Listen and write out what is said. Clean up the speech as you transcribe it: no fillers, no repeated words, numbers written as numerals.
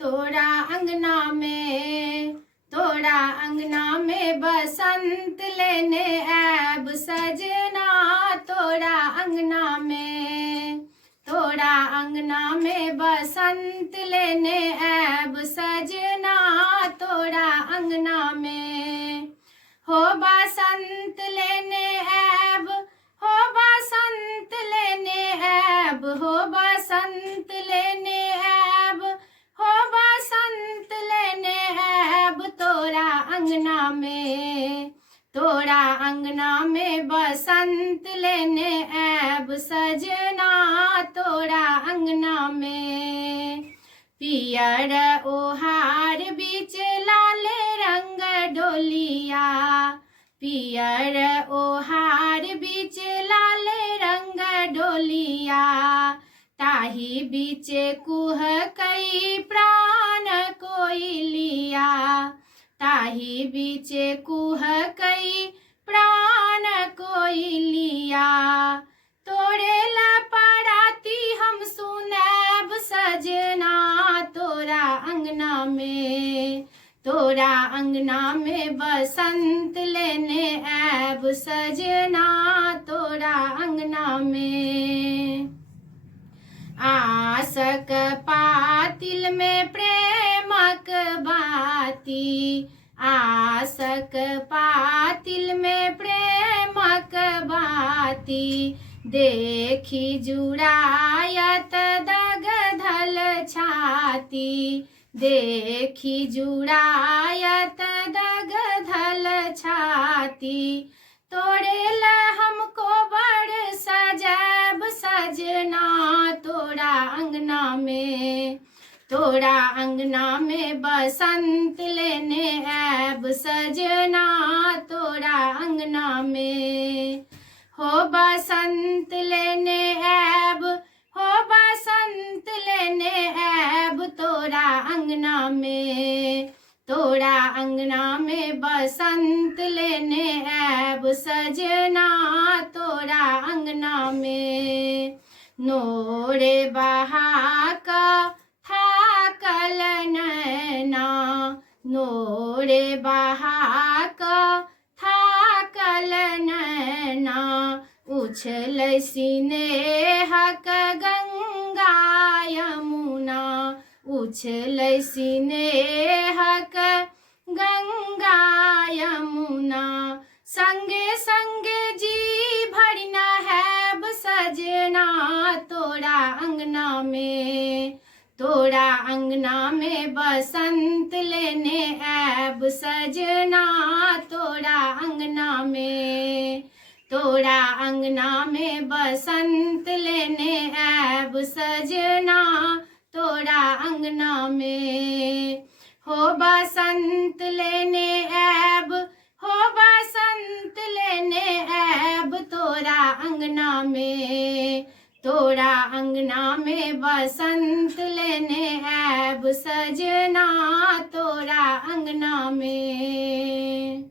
तोरा अंगना में, तोरा अंगना में बसंत लेने ऐब सजना। तोरा अंगना में, तोरा अंगना में बसंत लेने ऐब सजना। तोरा अंगना में हो बसंत लेने ऐब, हो बसंत लेने ऐब, हो बसंत लेने ऐब, हो बसंत लेने ऐब। तोरा अंगना में, तोरा अंगना में बसंत लेने ऐब सजना। तोरा अंगना में पियर ओहार बीच लाल रंग डोलिया, पियर ओहार बीच लाल रंग डोलिया। ताही बीच कुहकई प्राण कोइलिया, ताही बीच कुहकई प्राण कोइलिया। तोरे लपराती हम सुनैब सजना। तोरा अंगना में, तोरा अंगना में बसंत लेने ऐब सजना। तोरा अंगना में आसक पातिल में प्रेमक बाती, आसक पातिल में प्रेमक बाती। देखी जुड़ायत दगधल छाती, देखी जुड़ायत दगधल छाती। तोरे ल हमको बड़ सजैब सजना। तोरा अंगना में, तोरा अंगना में बसंत लेने ऐब सजना। तोरा अंगना में हो बसंत लेने ऐब, हो बसंत लेने ऐब। तोरा अंगना में, तोरा अंगना में बसंत लेने ऐब सजना। तोरा अंगना में नोरे बहाक थाकल नैना, नोरे बहाक थाकल नैना। उछल सिनेहक गंगा यमुना, उछल सिनेहक गंगा यमुना। संगे संगे जी भरिना हैब सजना। तोरा अंगना में, तोरा अंगना में बसंत लेने ऐब सजना। तोरा अंगना में, तोरा अंगना में बसंत लेने ऐब सजना। तोरा अंगना में हो बसंत लेने ऐब, हो बसंत लेने ऐब। तोरा अंगना में, तोरा अंगना में बसंत लेने ऐब सजना। तोरा अंगना में।